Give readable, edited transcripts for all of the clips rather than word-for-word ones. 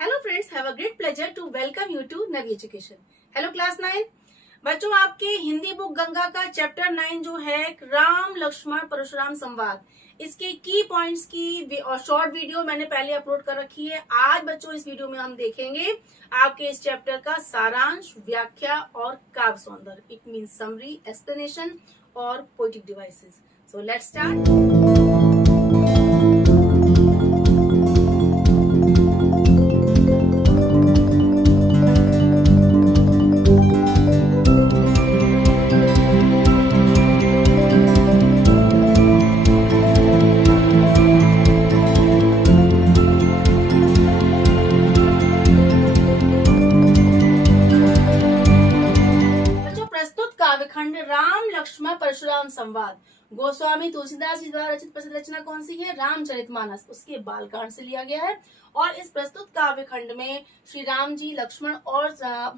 Hello friends, have a great pleasure to welcome you to Navi education. Hello class 9 बच्चों, आपके Hindi book Ganga का chapter 9 जो है राम लक्ष्मण परशुराम संवाद, इसके की पॉइंट्स की और शॉर्ट वीडियो मैंने पहले अपलोड कर रखी है। आज बच्चों इस वीडियो में हम देखेंगे आपके इस चैप्टर का सारांश, व्याख्या और काव्य सौंदर्य। इट मीन्स समरी, एक्सप्लेनेशन और poetic devices. So let's start. काव्यखंड राम लक्ष्मण परशुराम संवाद गोस्वामी तुलसीदास जी द्वारा रचित प्रसिद्ध रचना कौन सी है? रामचरितमानस, उसके बालकांड से लिया गया है। और इस प्रस्तुत काव्यखंड में श्री राम जी, लक्ष्मण और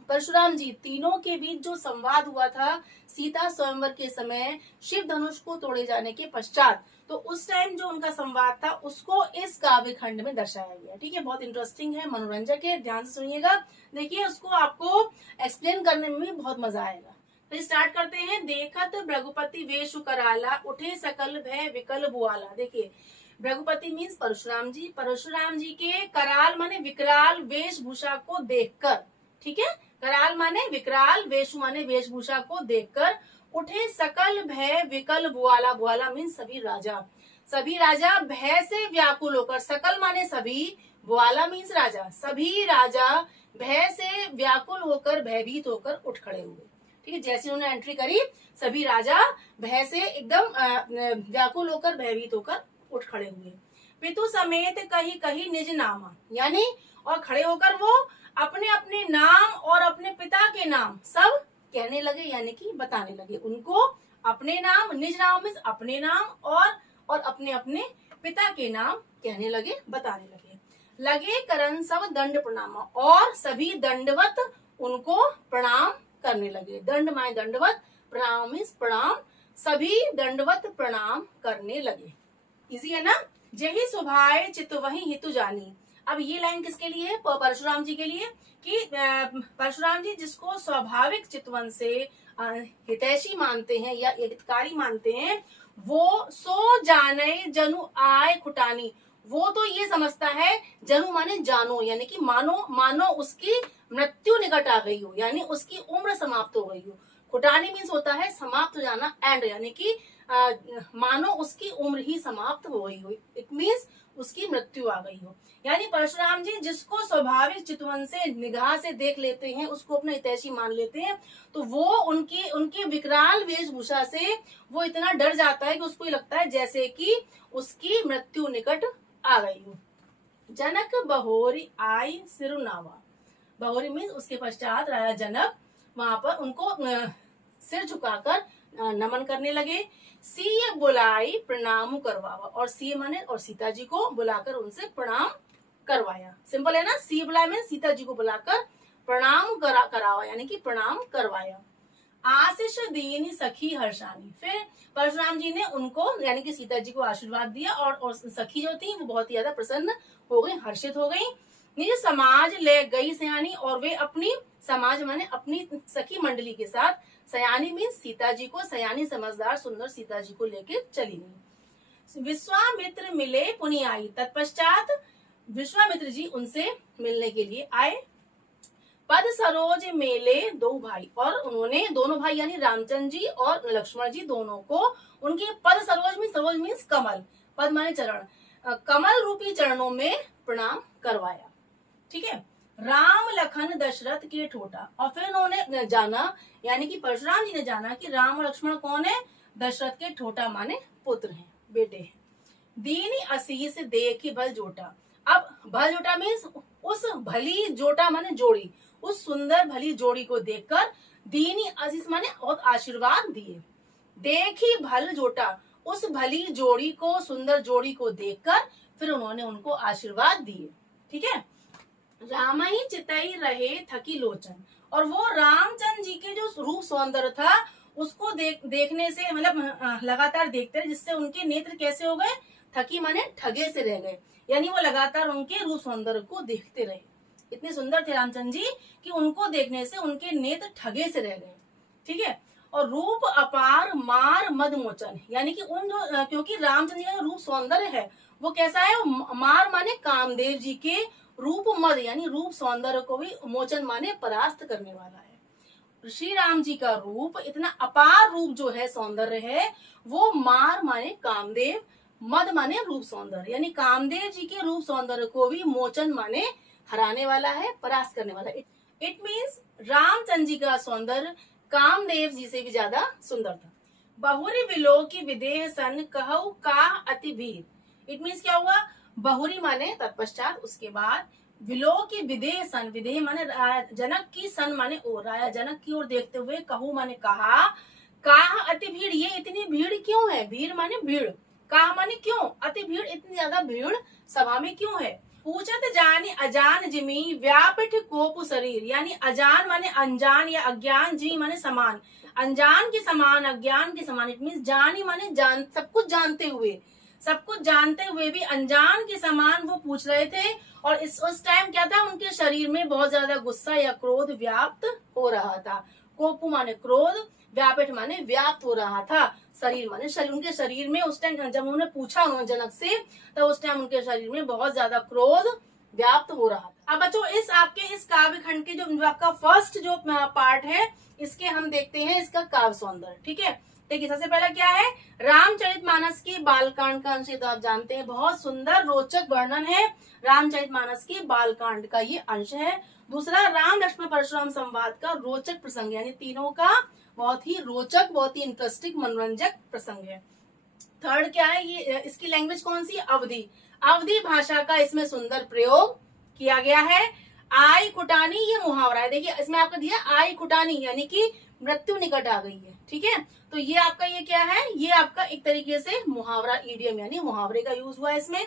परशुराम जी तीनों के बीच जो संवाद हुआ था सीता स्वयंवर के समय शिव धनुष को तोड़े जाने के पश्चात, तो उस टाइम जो उनका संवाद था उसको इस काव्यखंड में दर्शाया गया। ठीक है, बहुत इंटरेस्टिंग है, मनोरंजक है, ध्यान से सुनिएगा। देखिए, उसको आपको एक्सप्लेन करने में भी बहुत मजा आएगा। तो स्टार्ट करते हैं। देखत भृगुपति वेश कराला, उठे सकल भय विकल बुआला। देखिए, भृगुपति मीन्स परशुराम जी। परशुराम जी के कराल माने विकराल वेशभूषा को देखकर, ठीक है, कराल माने विकराल, वेश माने वेशभूषा को देखकर उठे सकल भय विकल बुआला। बुआला मीन्स सभी राजा। सभी राजा भय से व्याकुल होकर, सकल माने सभी, बुआला मीन्स राजा, सभी राजा भय से व्याकुल होकर, भयभीत होकर उठ खड़े हुए। ठीक है, जैसे उन्होंने एंट्री करी सभी राजा भय से एकदम व्याकुल होकर, भयभीत होकर उठ खड़े हुए। पितु समेत कही कही निज नामा, यानी और खड़े होकर वो अपने अपने नाम और अपने पिता के नाम सब कहने लगे, यानी कि बताने लगे। उनको अपने नाम, निज नाम मीन्स अपने नाम, और अपने अपने पिता के नाम कहने लगे, बताने लगे। लगे करन सब दंड प्रणाम, और सभी दंडवत उनको प्रणाम करने लगे। दंड माने दंडवत, प्रणाम मीन्स प्रणाम, सभी दंडवत प्रणाम करने लगे। इजी है ना? जही सुभाए चित वही हितु जानी। अब ये लाइन किसके लिए है? परशुराम जी के लिए, कि परशुराम जी जिसको स्वाभाविक चितवन से हितैषी मानते हैं या हितकारी मानते हैं, वो सो जाने जनु आय खुटानी। वो तो ये समझता है, जनु माने जानो, यानी कि मानो, मानो उसकी मृत्यु निकट आ गई हो, यानी उसकी उम्र समाप्त हो गई हो। खुटानी मीन्स होता है समाप्त हो जाना, एंड, यानी कि मानो उसकी उम्र ही समाप्त हो गई हो। इट मीन्स उसकी मृत्यु आ गई हो। यानी परशुराम जी जिसको स्वाभाविक चितवन से, निगाह से देख लेते हैं, उसको अपना हितैषी मान लेते हैं, तो वो उनकी विकराल वेशभूषा से वो इतना डर जाता है कि उसको लगता है जैसे कि उसकी मृत्यु निकट आ गई हो। जनक बहोरी आई सिरुनावा। बहोरी मीन्स उसके पश्चात राजा जनक वहां पर उनको सिर झुकाकर नमन करने लगे। सीय बुलाई प्रणाम करवावा, और सीय माने और सीता जी को बुलाकर उनसे प्रणाम करवाया। सिंपल है ना? सीय बुलाए मीन्स सीता जी को बुलाकर प्रणाम करावा, यानी कि प्रणाम करवाया। आशीष दीनी सखी हर्षानी। फिर परशुराम जी ने उनको, यानी कि सीता जी को आशीर्वाद दिया, और सखी जो थी वो बहुत ही ज्यादा प्रसन्न हो गई, हर्षित हो गई। निज समाज ले गई सयानी, और वे अपनी समाज माने अपनी सखी मंडली के साथ, सयानी मीन्स सीता जी को, सयानी समझदार सुंदर सीता जी को लेकर चली गई। विश्वामित्र मिले पुनि आई। तत्पश्चात विश्वामित्र जी उनसे मिलने के लिए आए। पद सरोज मेले दो भाई, और उन्होंने दोनों भाई यानी रामचंद्र जी और लक्ष्मण जी दोनों को उनके पद सरोज में, सरोज मीन्स कमल, पद माने चरण, कमल रूपी चरणों में प्रणाम करवाया। ठीक है। राम लखन दशरथ के ठोटा, और फिर उन्होंने जाना, यानी कि परशुराम जी ने जाना कि राम और लक्ष्मण कौन है? दशरथ के ठोटा माने पुत्र हैं, बेटे हैं। दीनी असीस देखी भल जोटा। अब भल जोटा मीन्स उस भली, जोटा माने जोड़ी, उस सुंदर भली जोड़ी को देखकर दीनी असीस माने और आशीर्वाद दिए। देखी भल जोटा, उस भली जोड़ी को, सुंदर जोड़ी को देखकर फिर उन्होंने उनको आशीर्वाद दिए। ठीक है। राम ही चितई रहे थकी लोचन, और वो रामचंद्र जी के जो रूप सौंदर्य था उसको देखने से, मतलब लगातार देखते रहे, जिससे उनके नेत्र कैसे हो गए? थकी माने ठगे से रह गए, यानी वो लगातार उनके रूप सौंदर्य को देखते रहे। इतने सुंदर थे रामचंद्र जी कि उनको देखने से उनके नेत्र ठगे से रह गए। ठीक है, और रूप अपार मार मद मोचन, यानी कि उन जो क्योंकि रामचंद्र जी का रूप सौंदर्य है वो कैसा है, मार माने कामदेव जी के रूप मद यानी रूप सौंदर्य को भी मोचन माने परास्त करने वाला है। श्री राम जी का रूप इतना अपार रूप जो है सौंदर्य है वो मार माने कामदेव, मद माने रूप सौंदर्य, यानी कामदेव जी के रूप सौंदर्य को भी मोचन माने हराने वाला है, परास्त करने वाला है। इट मीन्स रामचंद्र जी का सौंदर्य कामदेव जी से भी ज्यादा सुंदर था। बहुरी विलो की विदेह सन कहु का अति भीर। इट मीन्स क्या हुआ, बहुरी माने तत्पश्चात, उसके बाद विलो की विदेह सन, विदेह माने जनक की, सन माने ओर, राजा जनक की ओर देखते हुए कहू माने कहा, कहा अति भीड़, ये इतनी भीड़ क्यों है, भीड़ माने भीड़, कहा माने क्यों, अति भीड़ इतनी ज्यादा भीड़ सभा में क्यों है। पूछत जानी अजान जिमी व्यापिठ कोप शरीर, यानी अजान माने अनजान या अज्ञान, जिमी माने समान, अनजान के समान अज्ञान के समान। इट मीन्स जानी माने जान, सब कुछ जानते हुए, सब कुछ जानते हुए भी अनजान के समान वो पूछ रहे थे। और उस टाइम क्या था, उनके शरीर में बहुत ज्यादा गुस्सा या क्रोध व्याप्त हो रहा था। कोपु माने क्रोध, व्यापिठ माने व्याप्त हो रहा था, शरीर माने शरीर, उनके शरीर में उस टाइम जब उन्होंने पूछा उन्होंने जनक से, तो उस टाइम उनके शरीर में बहुत ज्यादा क्रोध व्याप्त हो रहा था। अब बच्चों इस आपके इस काव्य खंड के जो आपका फर्स्ट जो पार्ट है इसके हम देखते हैं इसका काव्य सौंदर्य। ठीक है, देखिए सबसे पहला क्या है, रामचरितमानस के बालकांड का अंश, तो आप जानते हैं बहुत सुंदर रोचक वर्णन है रामचरितमानस के बालकांड का ये अंश है। दूसरा राम लक्ष्मण परशुराम संवाद का रोचक प्रसंग, यानी तीनों का बहुत ही रोचक, बहुत ही इंटरेस्टिंग मनोरंजक प्रसंग है। थर्ड क्या है, ये इसकी लैंग्वेज कौन सी, अवधी, अवधी भाषा का इसमें सुंदर प्रयोग किया गया है। आई कुटानी ये मुहावरा है, देखिए इसमें आपको दिया आई कुटानी यानी कि मृत्यु निकट आ गई है। ठीक है, तो ये आपका ये क्या है, ये आपका एक तरीके से मुहावरा, इडियम यानी मुहावरे का यूज हुआ है इसमें।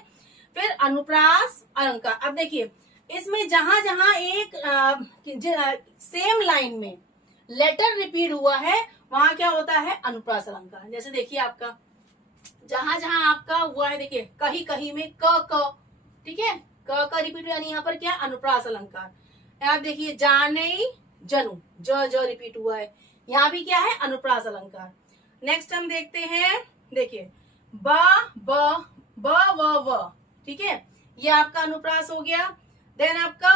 फिर अनुप्रास अलंकार, अब देखिए इसमें जहां जहां एक सेम लाइन में लेटर रिपीट हुआ है वहां क्या होता है, अनुप्रास अलंकार। जैसे देखिए आपका जहां जहां आपका हुआ है, देखिए कहीं कहीं में क, ठीक है, क का रिपीट यानी यहाँ पर क्या, अनुप्रास अलंकार। आप देखिए जाने जनु, ज रिपीट हुआ है, यहाँ भी क्या है, अनुप्रास अलंकार। नेक्स्ट हम देखते हैं, देखिए ब व, ठीक है, ये आपका अनुप्रास हो गया। देन आपका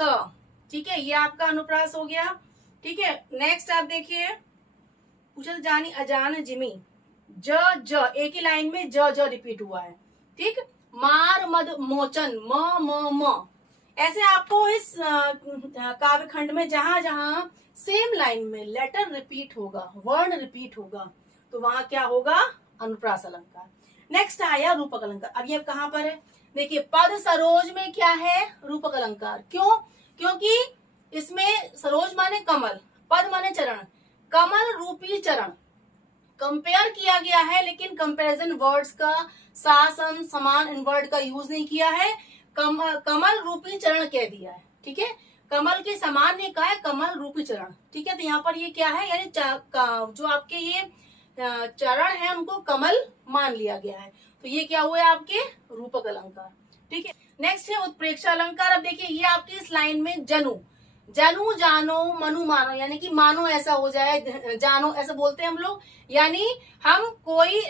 क, ठीक है, ये आपका अनुप्रास हो गया। ठीक है, नेक्स्ट आप देखिए पूछत जानी अजान जिमी, ज एक ही लाइन में ज रिपीट हुआ है। ठीक, मार मद मोचन, म, ऐसे आपको इस काव्य खंड में जहां जहां सेम लाइन में लेटर रिपीट होगा, वर्ण रिपीट होगा, तो वहां क्या होगा, अनुप्रास अलंकार। नेक्स्ट आया रूपक अलंकार। अब ये कहां पर है, देखिए पद सरोज में क्या है, रूपक अलंकार। क्यों, क्योंकि इसमें सरोज माने कमल, पद माने चरण, कमल रूपी चरण कंपेयर किया गया है, लेकिन कंपैरिजन वर्ड्स का सासम समान इन वर्ड का यूज नहीं किया है, कमल रूपी चरण कह दिया है। ठीक है, कमल के समान ने कहा है, कमल रूपी चरण। ठीक है, तो यहाँ पर ये क्या है, यानी जो आपके ये चरण है उनको कमल मान लिया गया है, तो ये क्या हुआ आपके रूपक अलंकार। ठीक है, नेक्स्ट है उत्प्रेक्षा अलंकार। अब देखिए ये आपकी इस लाइन में जनु, जनु जानो मनु मानो, यानी कि मानो ऐसा हो जाए, जानो ऐसा बोलते हैं हम लोग, यानी हम कोई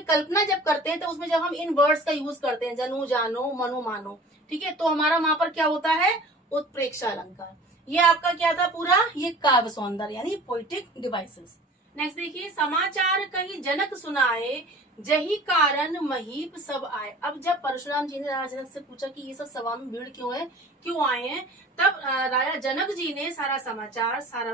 कल्पना जब करते हैं तो उसमें जब हम इन वर्ड्स का यूज करते हैं, जनु जानो मनु मानो, ठीक है, तो हमारा वहां पर क्या होता है, उत्प्रेक्षा अलंकार। ये आपका क्या था पूरा, ये काव्य सौंदर्य यानी पोइटिक डिवाइसेस। नेक्स्ट देखिए समाचार कहीं जनक सुनाए, जही कारण महीप सब आए। अब जब परशुराम जी ने राजा जनक से पूछा कि ये सब सभा में भीड़ क्यों है, क्यों आए हैं, तब राजा जनक जी ने सारा समाचार, सारा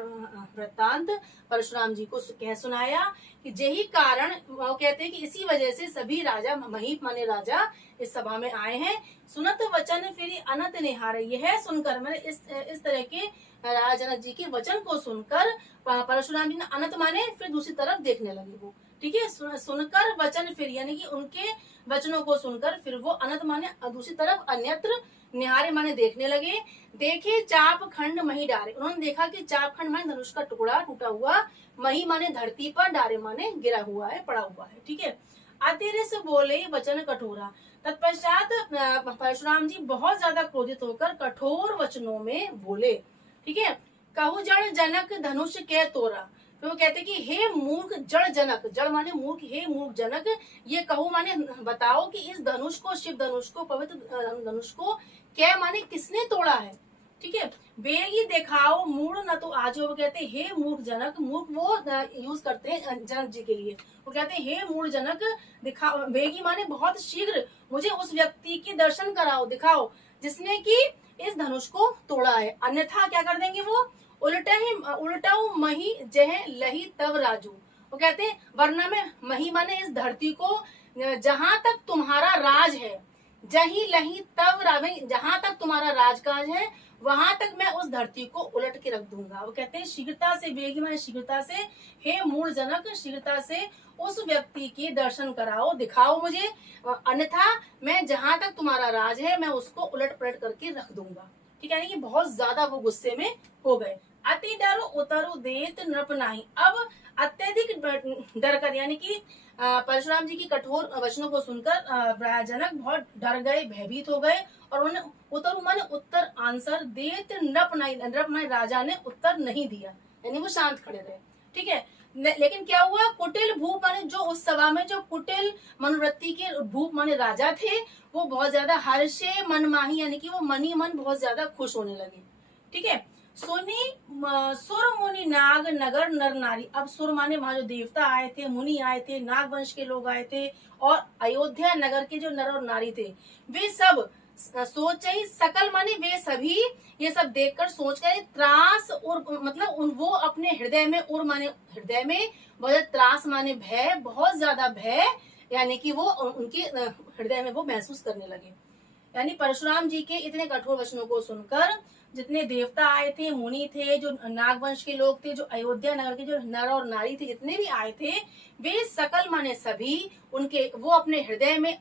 वृत्तांत परशुराम जी को कह सुनाया कि जही कारण, वो कहते हैं कि इसी वजह से सभी राजा, महीप माने राजा, इस सभा में आए हैं। सुनत वचन फिर अनत निहारे, यह सुनकर मैंने इस तरह के राजा जनक जी के वचन को सुनकर परशुराम जी ने अनत माने फिर दूसरी तरफ देखने लगे वो। ठीक है, सुनकर वचन फिर, यानी कि उनके वचनों को सुनकर फिर वो अनत माने दूसरी तरफ, अन्यत्र निहारे माने देखने लगे। देखे चाप खंड मही डारे, उन्होंने देखा कि चाप खंड माने धनुष का टुकड़ा टूटा हुआ, मही माने धरती पर, डारे माने गिरा हुआ है, पड़ा हुआ है। ठीक है, अतिरिस बोले वचन कठोरा, तत्पश्चात परशुराम जी बहुत ज्यादा क्रोधित होकर कठोर वचनों में बोले। ठीक है, कहु जड़ जनक धनुष के तोरा। तो वो कहते कि हे मूर्ख जड़ जनक, जड़ माने मूर्ख, हे मूर्ख जनक, ये कहू माने बताओ कि इस धनुष को, शिव धनुष को, पवित्र धनुष को क्या माने किसने तोड़ा है। ठीक है, बेगी दिखाओ मूड न तो आज। वो कहते हे मूर्ख जनक, मूर्ख वो यूज करते हैं जनक जी के लिए। वो कहते हैं हे मूर्ख जनक, दिखाओ, बेगी माने बहुत शीघ्र, मुझे उस व्यक्ति के दर्शन कराओ, दिखाओ जिसने की इस धनुष को तोड़ा है, अन्यथा क्या कर देंगे वो, उल्टाऊ मही जह लही तब राजू। वो कहते हैं वरना में मही माने इस धरती को, जहां तक तुम्हारा राज है, जही लही तब जहां तक तुम्हारा राजकाज है वहां तक मैं उस धरती को उलट के रख दूंगा। वो कहते हैं शीघ्रता से, वेगी माने शीघ्रता से, हे मूढ़ जनक शीघ्रता से उस व्यक्ति के दर्शन कराओ, दिखाओ मुझे, अन्यथा मैं जहां तक तुम्हारा राज है मैं उसको उलट पलट करके रख दूंगा। ठीक है, यानी कि बहुत ज्यादा वो गुस्से में हो गए। अति डर उतरु देत नृप नाही। अब अत्यधिक डर कर, यानी कि परशुराम जी की कठोर वचनों को सुनकर जनक बहुत डर गए, भयभीत हो गए और उन्होंने उतरु माने उत्तर आंसर, देत नृप नाही, नृप माने राजा ने उत्तर नहीं दिया, यानी वो शांत खड़े रहे। ठीक है, लेकिन क्या हुआ, कुटिल भूप माने जो उस सभा में जो कुटिल मनोवृत्ति के भूप माने राजा थे, वो बहुत ज्यादा हर्षे मनमाही, यानी कि वो मनी मन बहुत ज्यादा खुश होने लगे। ठीक है, सुनी सुर मुनि नाग नगर नर नारी। अब सुर माने वहां जो देवता आए थे, मुनि आए थे, नाग वंश के लोग आए थे और अयोध्या नगर के जो नर और नारी थे, वे सब सोच ही सकल माने वे सभी ये सब देखकर सोच कर त्रास और मतलब वो अपने हृदय में, और माने हृदय में बहुत त्रास माने भय, बहुत ज्यादा भय, यानी कि वो उनके हृदय में वो महसूस करने लगे। यानी परशुराम जी के इतने कठोर वचनों को सुनकर जितने देवता आए थे, मुनि थे, जो नागवंश के लोग थे, जो अयोध्या नगर के जो नर और नारी थे, जितने भी आए थे, वे सकल माने सभी उनके वो अपने हृदय में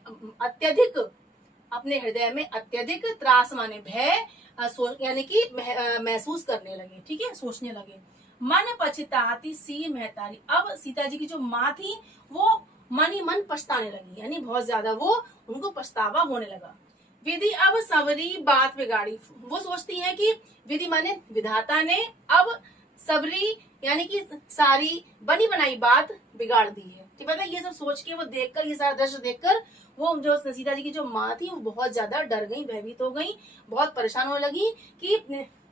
अत्यधिक त्रास माने भय, यानी कि महसूस करने लगे। ठीक है, सोचने लगे। मन पछताती सी महतारी। अब सीता जी की जो माँ थी वो मन ही मन पछताने लगी, यानी बहुत ज्यादा वो उनको पछतावा होने लगा। विधि अब सबरी बात बिगाड़ी। वो सोचती है कि विधि माने विधाता ने अब सबरी यानी कि सारी बनी बनाई बात बिगाड़ दी है। ठीक है, ये सब सोच के वो देखकर, ये सारा दृश्य देखकर वो जो सीता जी की जो माँ थी वो बहुत ज्यादा डर गई, भयभीत हो गई, बहुत परेशान होने लगी कि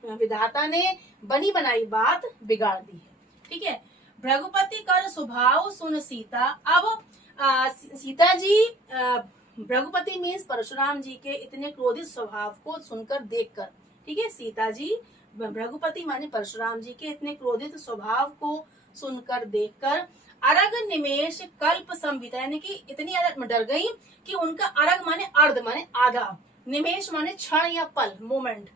विधाता ने बनी बनाई बात बिगाड़ दी है। ठीक है, भृगुपति कर स्वभाव सुन सीता। अब सीता जी भृगुपति मीन्स परशुराम जी के इतने क्रोधित स्वभाव को सुनकर देखकर, ठीक है, सीता जी भृगुपति माने परशुराम जी के इतने क्रोधित स्वभाव को सुनकर देखकर अरग निमेश कल्प संविता, यानी कि इतनी ज्यादा डर गई कि उनका अरग माने अर्ध माने आधा, निमेश माने क्षण या पल, मोमेंट,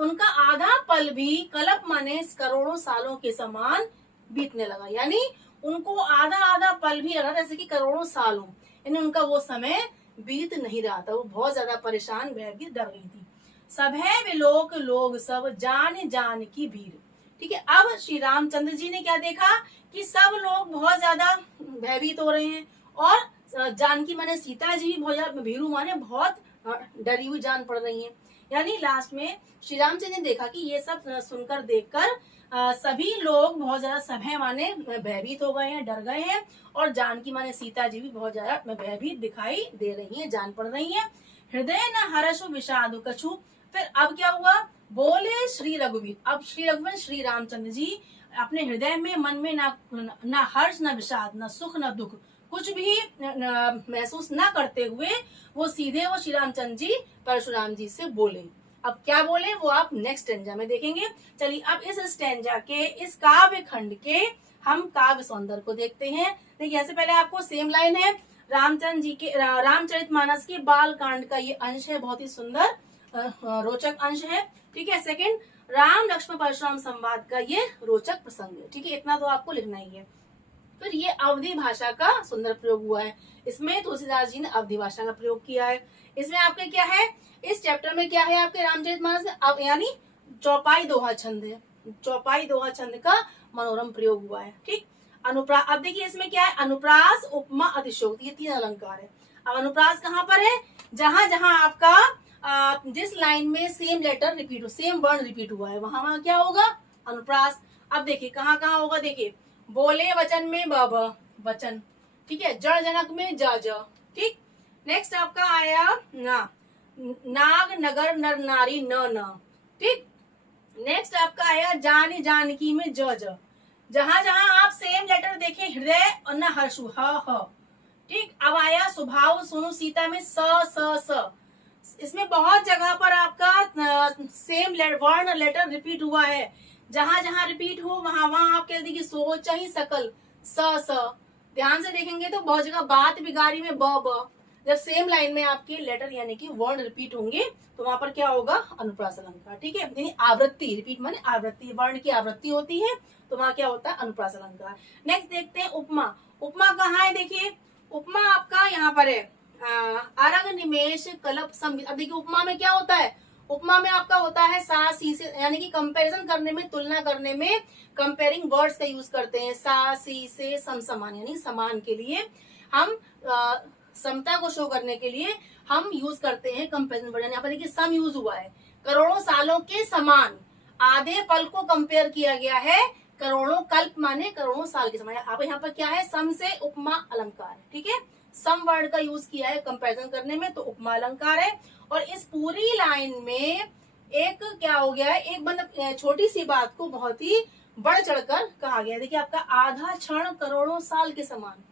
उनका आधा पल भी कल्प माने करोड़ों सालों के समान बीतने लगा। यानी उनको आधा आधा पल भी लगा जैसे कि करोड़ों सालों, यानी उनका वो समय बीत नहीं रहा था। वो बहुत ज्यादा परेशान, भयभीत, डर गई थी। सभे विलोक लोग सब जान जान की भीड़। ठीक है, अब श्री रामचंद्र जी ने क्या देखा कि सब लोग बहुत ज्यादा भयभीत हो रहे हैं और जानकी माने सीता जी भी बहुत ज्यादा, भीरू माने बहुत डरी हुई जान पड़ रही है। यानी लास्ट में श्री रामचंद्र ने देखा कि ये सब सुनकर देखकर सभी लोग बहुत ज्यादा, सभे माने भयभीत हो गए हैं, डर गए हैं और जानकी माने सीता जी भी बहुत ज्यादा भयभीत दिखाई दे रही हैं, जान पड़ रही हैं। हृदय न हर्ष विषाद कछु। फिर अब क्या हुआ, बोले श्री रघुवीर। अब श्री रघुवीर श्री रामचंद्र जी अपने हृदय में, मन में ना हर्ष, न विषाद, न सुख, न दुख, कुछ भी महसूस न करते हुए वो सीधे वो श्री रामचंद्र जी परशुराम जी से बोले। अब क्या बोले वो आप नेक्स्ट स्टैंजा में देखेंगे। चलिए अब इस स्टैंजा के, इस काव्य खंड के हम काव्य सौंदर्य को देखते हैं। देखिए ऐसे पहले आपको सेम लाइन है, रामचंद्र जी के रामचरितमानस के बाल कांड का ये अंश है, बहुत ही सुंदर रोचक अंश है। ठीक है, सेकंड राम लक्ष्मण परशुराम संवाद का ये रोचक प्रसंग है। ठीक है, इतना तो आपको लिखना ही है। फिर ये अवधि भाषा का सुंदर प्रयोग हुआ है, इसमें तुलसीदास जी ने अवधि भाषा का प्रयोग किया है। इसमें आपके क्या है, इस चैप्टर में क्या है आपके रामचरितमानस में यानी चौपाई दोहा छंद है, चौपाई दोहा छंद का मनोरम प्रयोग हुआ है। ठीक, अनुप्रास, अब देखिए इसमें क्या है, अनुप्रास, उपमा, अतिशयोक्ति, ये तीन अलंकार है। अब अनुप्रास कहाँ पर है, जहां जहां आपका जिस लाइन में सेम लेटर रिपीट हो, सेम वर्ण रिपीट हुआ है, वहां वहां क्या होगा? अनुप्रास। अब देखिए कहाँ कहाँ होगा, देखिए बोले वचन में ब ब वचन, ठीक है, जड़ जनक में ज ज, ठीक। नेक्स्ट आपका आया ना, नाग नगर नर नारी न न, ठीक। नेक्स्ट आपका आया जान जानकी में ज ज, जहां जहां आप सेम लेटर देखें हृदय और न हर्षु ह, ठीक। अब आया स्वभाव सुनो सीता में स स, इसमें बहुत जगह पर आपका सेम वर्ण लेटर रिपीट हुआ है, जहां जहां रिपीट हो वहां वहां आप कह दीजिए सोच ही सकल स। ध्यान से देखेंगे तो बहुत जगह बात बिगाड़ी में ब ब, जब सेम लाइन में आपके लेटर यानी कि वर्ण रिपीट होंगे तो वहां पर क्या होगा? अनुप्रास अलंकार, ठीक है। यानी आवृत्ति, रिपीट माने आवृत्ति, वर्ण की आवृत्ति होती है तो वहां क्या होता है? अनुप्रास अलंकार। नेक्स्ट देखते हैं उपमा। उपमा कहाँ है? देखिए उपमा आपका यहाँ पर है, अरग निमेश कल्प सम। अब देखिए उपमा में क्या होता है? उपमा में आपका होता है सा सी से, यानी कि कंपैरिजन करने में, तुलना करने में कंपेयरिंग वर्ड्स का यूज करते हैं। सा सी से सम समान, यानी समान के लिए हम समता को शो करने के लिए हम यूज करते हैं कंपेरिजन वर्ड। यहाँ पर देखिए सम यूज हुआ है, करोड़ों सालों के समान, आधे पल को कंपेयर किया गया है, करोड़ों कल्प माने करोड़ों साल के समान। अब यहाँ पर क्या है? सम से उपमा अलंकार है, ठीक है। सम वर्ड का यूज किया है कंपैरिजन करने में तो उपमा अलंकार है। और इस पूरी लाइन में एक क्या हो गया है? एक मतलब छोटी सी बात को बहुत ही बढ़ चढ़कर कहा गया है। देखिए आपका आधा क्षण करोड़ों साल के समान,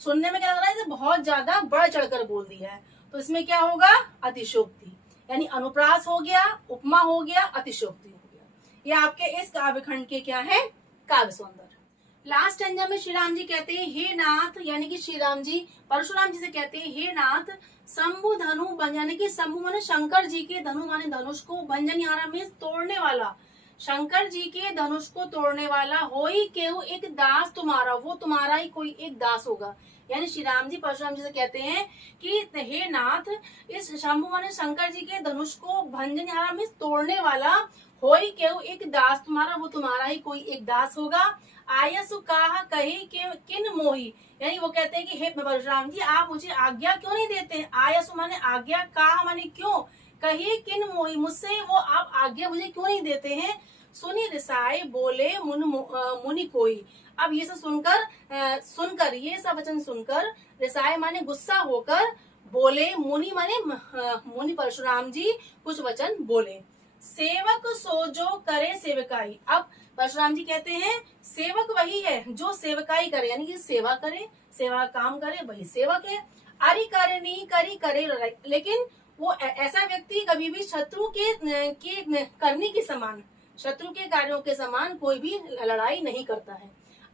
सुनने में क्या लग रहा है? बहुत ज्यादा बढ़ चढ़कर बोल दिया है, तो इसमें क्या होगा? अतिशोक्ति, यानी अनुप्रास हो गया, उपमा हो गया, अतिशोक्ति हो गया। ये आपके इस काव्य खंड के क्या है? काव्य सौंदर्य। लास्ट स्टैंजा में श्री राम जी कहते हैं हे नाथ, यानी कि श्री राम जी परशुराम जी से कहते हैं हे नाथ, शंभु धनु भंजन, यानी कि शंभु माने शंकर जी के, धनु माने धनुष को, भंजन यहाँ में तोड़ने वाला, शंकर जी के धनुष को तोड़ने वाला, होई केहू एक दास तुम्हारा, वो तुम्हारा ही कोई एक दास होगा। यानी श्री राम जी परशुराम जी से कहते हैं कि हे नाथ, इस शंभु माने शंकर जी के धनुष को भंजन यहाँ में तोड़ने वाला, होई केहू एक दास तुम्हारा, वो तुम्हारा ही कोई एक दास होगा। आयसु कहा कही किन मोही, यानी वो कहते हैं कि हे परशुराम जी आप मुझे आज्ञा क्यों नहीं देते? आयसु माने आज्ञा, कहा माने क्यों, कही किन मोही, मुझसे वो आप आज्ञा मुझे क्यों नहीं देते हैं? सुनी रिसाई बोले मुनि कोई। अब ये सब सुनकर ये सब वचन सुनकर रिसाई माने गुस्सा होकर, बोले मुनि माने मुनि परशुराम जी कुछ वचन बोले। सेवक सो जो करे सेवकाई। अब परशुराम जी कहते हैं सेवक वही है जो सेवकाई करे, यानी कि सेवा करे, सेवा काम करे, वही सेवक है। अरि करे नहीं करी करे, लेकिन वो ऐसा व्यक्ति कभी भी शत्रु के करने के समान, शत्रु के कार्यों के समान कोई भी लड़ाई नहीं करता है।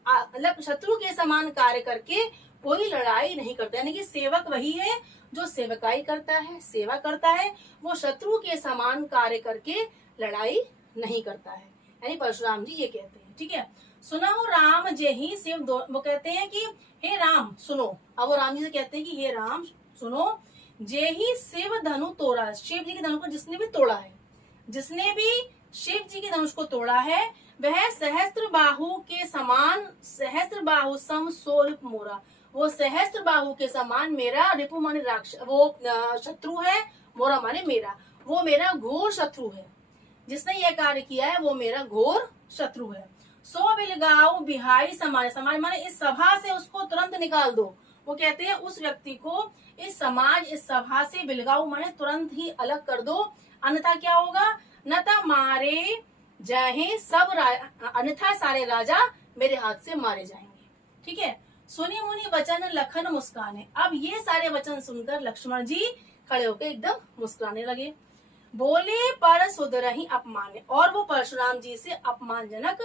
मतलब शत्रु के समान कार्य करके कोई लड़ाई नहीं करता, यानी कि सेवक वही है जो सेवकाई करता है, सेवा करता है, वो शत्रु के समान कार्य करके लड़ाई नहीं करता है। यानी परशुराम जी ये कहते हैं, ठीक है। सुनो राम जेहि शिव, वो कहते हैं कि हे राम सुनो। अब वो राम जी से कहते हैं कि हे राम सुनो, जेहि शिव धनु तोड़ा, शिव जी के धनु को जिसने भी तोड़ा है, जिसने भी शिव जी के धनुष को तोड़ा है, वह सहस्त्र बाहु के समान, सहस्त्र बाहु सम सो रिप मोरा, वो सहस्त्र बाहु के समान मेरा, रिपु माने राक्षस, वो शत्रु है, मोरा माने मेरा, वो मेरा घोर शत्रु है। जिसने यह कार्य किया है वो मेरा घोर शत्रु है। सो बिलगाओ बिहाई समाज, समाज माने इस सभा से उसको तुरंत निकाल दो। वो कहते हैं उस व्यक्ति को इस समाज, इस सभा से बिलगाओ माने तुरंत ही अलग कर दो, अन्यथा क्या होगा? नता मारे जाए सब, अन्यथा सारे राजा मेरे हाथ से मारे जाएंगे, ठीक है। सुनी मुनि वचन लखन मुस्काने। अब ये सारे वचन सुनकर लक्ष्मण जी खड़े होकर एकदम मुस्कुराने लगे। बोले पर सुधरहि अपमाने, और वो परशुराम जी से अपमानजनक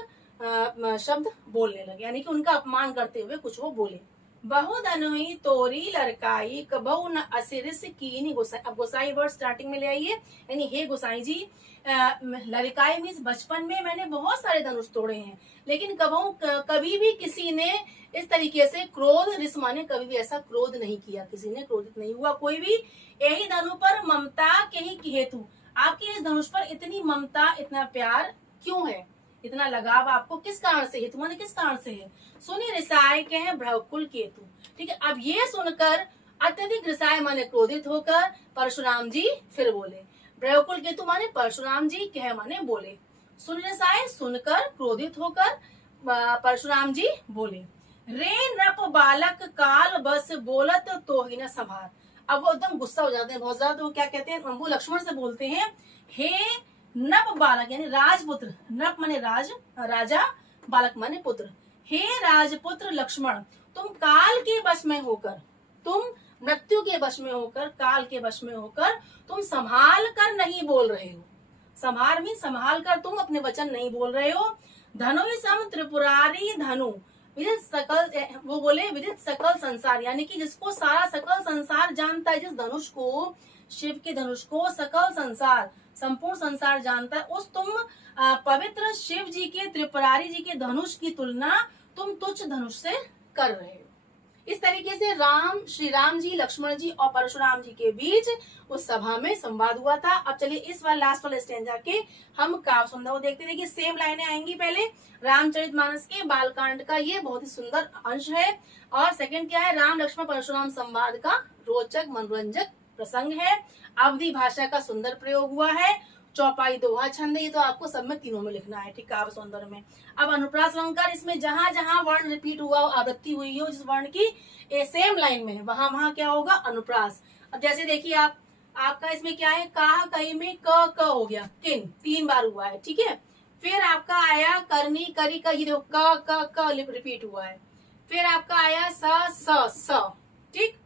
शब्द बोलने लगे, यानी कि उनका अपमान करते हुए कुछ वो बोले। बहुत अनुई तोरी लड़काई कबहू न असिरिस कीनी गोसाई। अब गोसाई वर्ड स्टार्टिंग में ले आइए, यानी हे गोसाई जी, लड़काई मीन्स बचपन में मैंने बहुत सारे धनुष तोड़े हैं, लेकिन कभी भी किसी ने इस तरीके से क्रोध, रिस माने कभी भी ऐसा क्रोध नहीं किया, किसी ने क्रोधित नहीं हुआ कोई भी। यही धनु पर ममता के ही हेतु, आपकी इस धनुष पर इतनी ममता, इतना प्यार क्यों है, इतना लगाव आपको किस कारण से, हेतु माने किस कारण से है। सुनी रिसाय के हैं भ्रकुल केतु, ठीक है। अब ये सुनकर अत्यधिक रिसाए माने क्रोधित होकर परशुराम जी फिर बोले। ब्रह्मकुल केतु माने परशुराम जी कह माने बोले। सुन रिसाए सुनकर क्रोधित होकर परशुराम जी बोले। रे नृप बालक काल बस बोलत तो ही न संभार। अब वो एकदम गुस्सा हो जाते हैं बहुत ज्यादा, तो क्या कहते हैं, वो लक्ष्मण से बोलते हैं, हे नृप बालक यानी राजपुत्र, नृप माने राज, राजा, बालक माने पुत्र। हे राजपुत्र लक्ष्मण, तुम काल के वश में होकर, तुम मृत्यु के वश में होकर, काल के वश में होकर तुम संभाल कर नहीं बोल रहे हो। संभाल में संभाल कर तुम अपने वचन नहीं बोल रहे हो। धनु सम त्रिपुरारी धनु विदित सकल, वो बोले विदित सकल संसार, यानी कि जिसको सारा सकल संसार जानता है, जिस धनुष को, शिव के धनुष को सकल संसार, संपूर्ण संसार जानता है, उस तुम पवित्र शिव जी के, त्रिपुरारी जी के धनुष की तुलना तुम तुच्छ धनुष से कर रहे हो। इस तरीके से श्री राम जी, लक्ष्मण जी और परशुराम जी के बीच उस सभा में संवाद हुआ था। अब चलिए इस बार लास्ट वाले स्टेंजा के हम काव्य सौंदर्य को देखते हैं। सेम लाइनें आएंगी। पहले रामचरितमानस के बालकांड का ये बहुत ही सुंदर अंश है, और सेकंड क्या है, राम लक्ष्मण परशुराम संवाद का रोचक मनोरंजक प्रसंग है। अवधि भाषा का सुंदर प्रयोग हुआ है। चौपाई दोहा छंद, ये तो आपको सब में तीनों में लिखना है, ठीक, काव्य सौंदर्य में। अब अनुप्रास अलंकार, इसमें जहां जहां वर्ण रिपीट हुआ, आवृत्ति हुई हो जिस वर्ण की, सेम लाइन में वहां वहां क्या होगा, अनुप्रास। अब जैसे देखिए आपका इसमें क्या है, काह कही में क हो गया, किन 3 बार हुआ है, ठीक है। फिर आपका आया करनी करी का, ये देखो क रिपीट हुआ है। फिर आपका आया स, ठीक।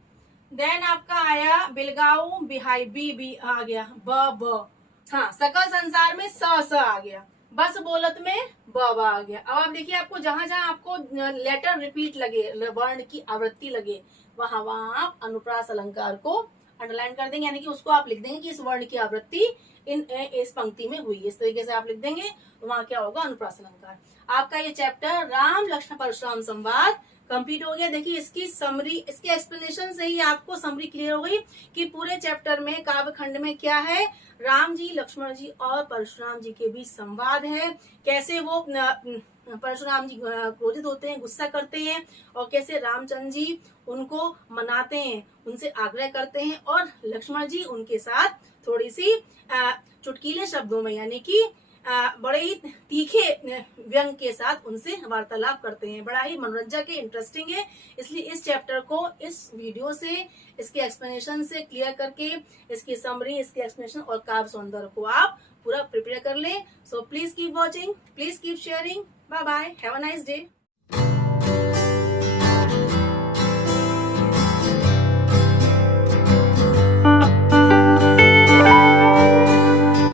देन आपका आया बिलगाऊ बिहाई, बी आ गया, ब, हाँ, सकल संसार में स आ गया, बस बोलत में ब आ गया। अब आप देखिए, आपको जहां जहां आपको लेटर रिपीट लगे, वर्ण की आवृत्ति लगे, वहां वहां आप अनुप्रास अलंकार को अंडरलाइन कर देंगे, यानी कि उसको आप लिख देंगे कि इस वर्ण की आवृत्ति इस पंक्ति में हुई। इस तरीके से आप लिख देंगे, तो वहां क्या होगा, अनुप्रास अलंकार। आपका ये चैप्टर राम लक्ष्मण परशुराम संवाद कंप्लीट हो गया। देखिए इसकी समरी, इसके एक्सप्लेनेशन से ही आपको समरी क्लियर हो गई कि पूरे चैप्टर में, काव्य खंड में क्या है, राम जी, लक्ष्मण जी और परशुराम जी के बीच संवाद है। कैसे वो परशुराम जी क्रोधित होते हैं, गुस्सा करते हैं, और कैसे रामचंद्र जी उनको मनाते हैं, उनसे आग्रह करते हैं, और लक्ष्मण जी उनके साथ थोड़ी सी चुटकीले शब्दों में, यानी कि बड़े ही तीखे व्यंग के साथ उनसे वार्तालाप करते हैं। बड़ा ही मनोरंजक है, इंटरेस्टिंग है। इसलिए इस चैप्टर को इस वीडियो से, इसके एक्सप्लेनेशन से क्लियर करके, इसकी समरी, इसके एक्सप्लेनेशन और काव्य सौंदर्य को आप पूरा प्रिपेयर कर लें। So please keep watching, please keep sharing. Bye bye, have a nice day.